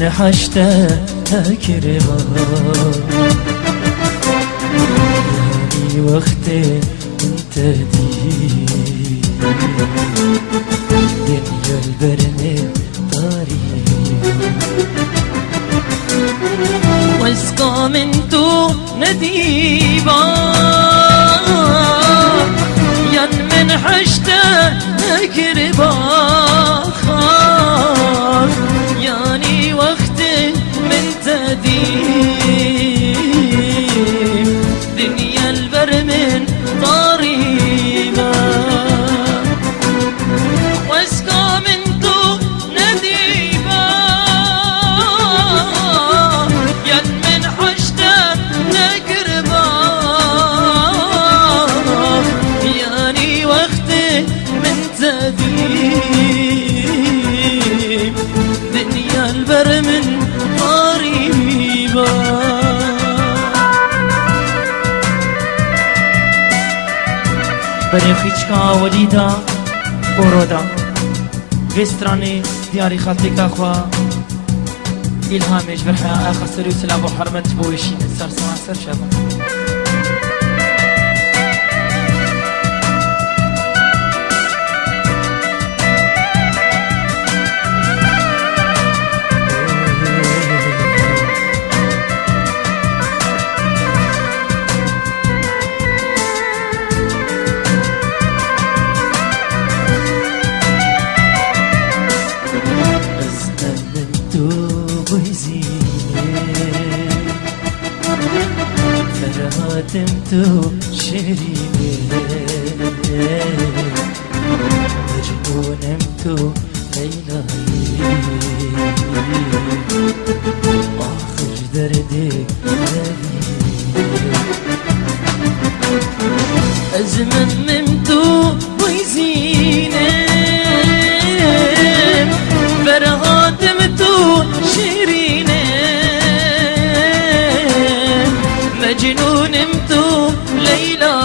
من حشته كربا يعني وقتي انت دي دنيا البرمي واسقى من تو نديبا ين من حشته كربا خاف يعني وقت من تديب دنيا البر من طريبا واسقى من تو نديبا ين من حشته كربا يعني وقت من تديب دنيا البر من قريبا بري خيچكا وليدا بورودا ويستراني دياري خالتك اخوا الهامش برحا اخر سلوس لابو حرمت بويشين السر سمع سر شبا فرهاتمتو شريني مجنونمتو ليلاي آخر دردي أزمممتو ويزيني فرهاتمتو شريني مجنون امتو ليلى